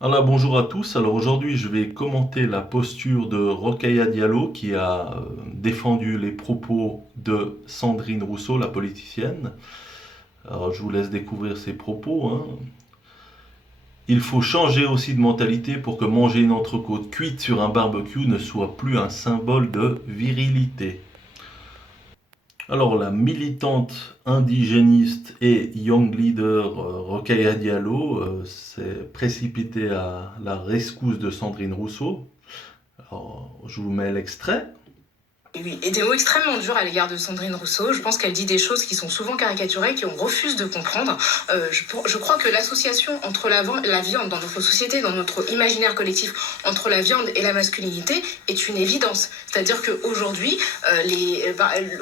Alors bonjour à tous. Alors aujourd'hui je vais commenter la posture de Rokhaya Diallo qui a défendu les propos de Sandrine Rousseau, la politicienne. Alors je vous laisse découvrir ses propos, hein. Il faut changer aussi de mentalité pour que manger une entrecôte cuite sur un barbecue ne soit plus un symbole de virilité. Alors la militante indigéniste et young leader Rokhaya Diallo s'est précipitée à la rescousse de Sandrine Rousseau. Alors, je vous mets l'extrait. Oui, et des mots extrêmement durs à l'égard de Sandrine Rousseau. Je pense qu'elle dit des choses qui sont souvent caricaturées, qu'on refuse de comprendre. Je crois que l'association entre la viande dans notre société, dans notre imaginaire collectif, entre la viande et la masculinité, est une évidence. C'est-à-dire qu'aujourd'hui,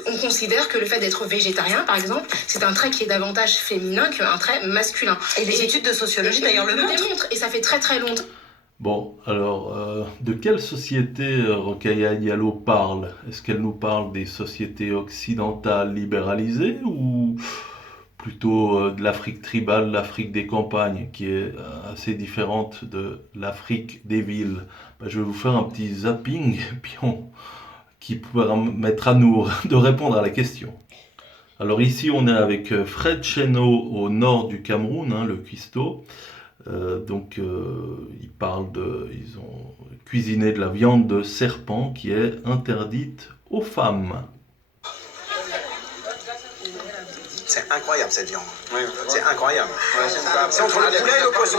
on considère que le fait d'être végétarien, par exemple, c'est un trait qui est davantage féminin qu'un trait masculin. Et les études de sociologie, d'ailleurs, le montrent. Et ça fait très très longtemps. Bon, alors, de quelle société Rokhaya Diallo parle? Est-ce qu'elle nous parle des sociétés occidentales libéralisées ou plutôt de l'Afrique tribale, l'Afrique des campagnes, qui est assez différente de l'Afrique des villes? Ben, je vais vous faire un petit zapping puis qui permettra à nous de répondre à la question. Alors ici, on est avec Fred Cheno au nord du Cameroun, hein, le cuistot. Ils ont cuisiné de la viande de serpent qui est interdite aux femmes. C'est incroyable cette viande. Oui, c'est incroyable. Ouais, c'est entre le poulet et le poisson.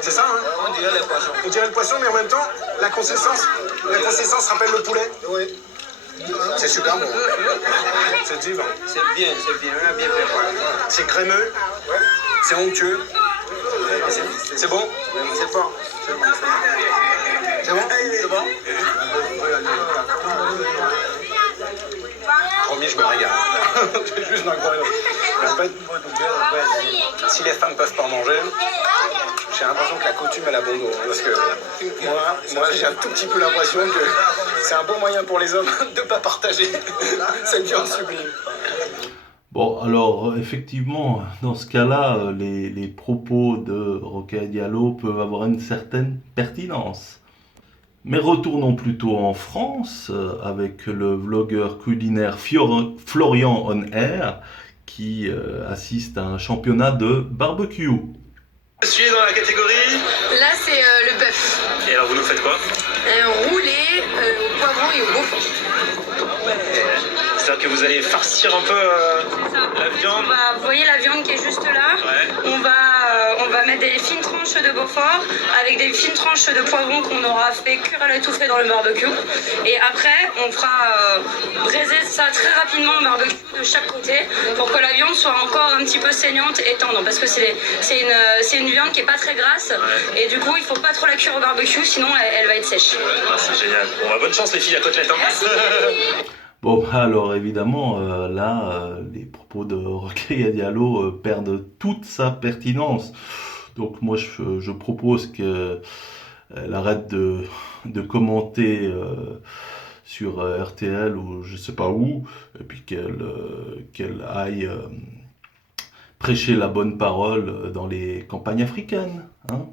C'est ça, hein? On dirait le poisson. On dirait le poisson, mais en même temps, la consistance rappelle le poulet. Oui. C'est super bon. C'est divin. C'est bien, on a bien fait. C'est crémeux, c'est onctueux. C'est bon? C'est bon. C'est bon? C'est bon? Promis, je me régale. C'est juste incroyable. En fait, si les femmes peuvent pas en manger, j'ai l'impression que la coutume elle a bon dos. Parce que moi j'ai un tout petit peu l'impression que c'est un bon moyen pour les hommes de pas partager cette viande sublime. Bon, alors effectivement, dans ce cas-là, les propos de Rokhaya Diallo peuvent avoir une certaine pertinence. Mais retournons plutôt en France avec le vlogueur culinaire Florian On Air qui assiste à un championnat de barbecue. Je suis dans la catégorie. Là, c'est le bœuf. Et alors vous nous faites quoi? Roulé au poivron et au beaufort. C'est-à-dire que vous allez farcir un peu la viande. Vous voyez la viande qui est juste là. Ouais. On va mettre des fines tranches de beaufort avec des fines tranches de poivron qu'on aura fait cuire à l'étouffée dans le barbecue. Et après, on fera braiser ça très rapidement au barbecue de chaque côté pour que la viande soit encore un petit peu saignante et tendre. Parce que c'est une viande qui est pas très grasse. Ouais. Et du coup, il faut pas trop la cuire au barbecue, sinon elle va être sèche. Ouais, c'est génial. Bon, bah, bonne chance les filles à côtelette. Hein. Bon, alors évidemment, les propos de Rokhaya Diallo perdent toute sa pertinence. Donc moi, je propose qu'elle arrête de commenter sur RTL ou je sais pas où, et puis qu'elle aille prêcher la bonne parole dans les campagnes africaines, hein.